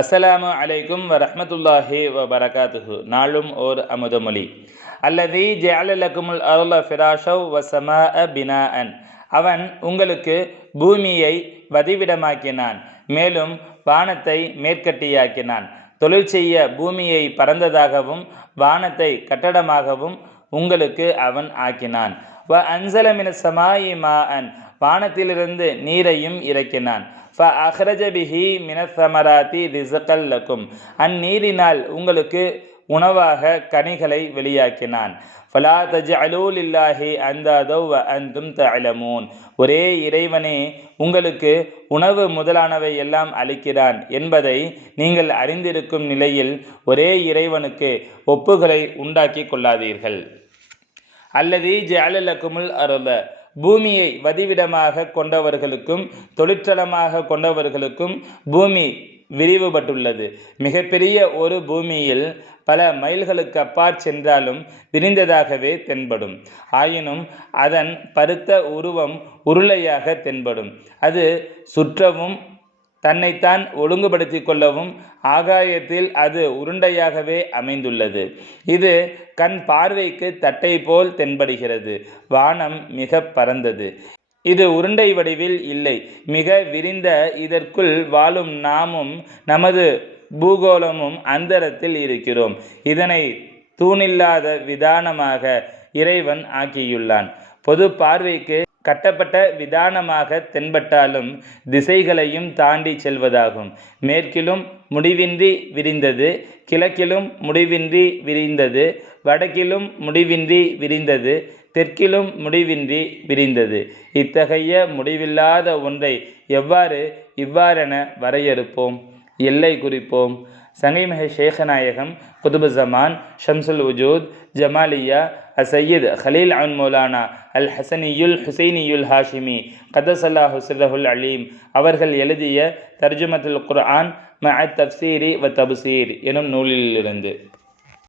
அஸ்ஸலாமு அலைக்கும் வரமத்துல்லாஹி வ பரகாத்துஹு நாளும் ஓர் அமுதமொழி அல்லதி ஜஅலலக்குமுல் அருள ஃபிராஷவ் வசம பினா அன் அவன் உங்களுக்கு பூமியை வதிவிடமாக்கினான் மேலும் வானத்தை மேற்கட்டியாக்கினான். தொழில் செய்ய பூமியை பறந்ததாகவும் வானத்தை கட்டடமாகவும் உங்களுக்கு அவன் ஆக்கினான். வ அன்சலமின சமாயி மாஅன். வானத்திலிருந்து நீரையும் இறக்கினான். ஃப அஹ்ரஜ மினசமராத்தி ரிசகல் லக்கும். அந்நீரினால் உங்களுக்கு உணவாக கனிகளை வெளியாக்கினான். ஃபலா தஜ் அலூலில்லாஹி அந்தாதவ் வ அந்தும் தலமூன் ஒரே இறைவனே உங்களுக்கு உணவு முதலானவை எல்லாம் அளிக்கிறான் என்பதை நீங்கள் அறிந்திருக்கும் நிலையில் ஒரே இறைவனுக்கு ஒப்புகளை உண்டாக்கி கொள்ளாதீர்கள். அல்லது ஜஅலலக்குமுல் அருள பூமியை வதிவிடமாக கொண்டவர்களுக்கும் தொழிற்சலமாக கொண்டவர்களுக்கும் பூமி விரிவுபட்டுள்ளது. மிகப்பெரிய ஒரு பூமியில் பல மைல்களுக்கு அப்பாற் சென்றாலும் விரிந்ததாகவே தென்படும். ஆயினும் அதன் பருத்த உருவம் உருளையாக தென்படும். அது சுற்றவும் தன்னைத்தான் ஒழுங்குபடுத்தி கொள்ளவும் ஆகாயத்தில் அது உருண்டையாகவே அமைந்துள்ளது. இது கண் பார்வைக்கு தட்டை போல் தென்படுகிறது. வானம் மிக பரந்தது. இது உருண்டை வடிவில் இல்லை. மிக விரிந்த இதற்குள் வாழும் நாமும் நமது பூகோளமும் அந்தரத்தில் இருக்கிறோம். இதனை தூணில்லாத விதானமாக இறைவன் ஆக்கியுள்ளான். பொது பார்வைக்கு கட்டப்பட்ட விதானமாக தென்பட்டாலும் திசைகளையும் தாண்டி செல்வதாகும். மேற்கிலும் முடிவின்றி விரிந்தது கிழக்கிலும் முடிவின்றி விரிந்தது வடக்கிலும் முடிவின்றி விரிந்தது தெற்கிலும் முடிவின்றி விரிந்தது. இத்தகைய முடிவில்லாத ஒன்றை எவ்வாறு இவ்வாறென வரையறுப்போம்? எல்லை குறிப்போம். சங்கைமஹ ஷேகநாயகம் குதுபு ஜமான் ஷம்சுல் உஜூத் ஜமாலியா அசையீத் ஹலீல் அன் மௌலானா அல் ஹசனியுல் ஹுசைனியுல் ஹாஷிமி கதசல்லா ஹுஸ்ரஹுல் அலீம். அவர்கள் எழுதிய தர்ஜுமத்துல் குர்ஆன் ம தப்சீரி வ தபுசீர் எனும் நூலிலிருந்து.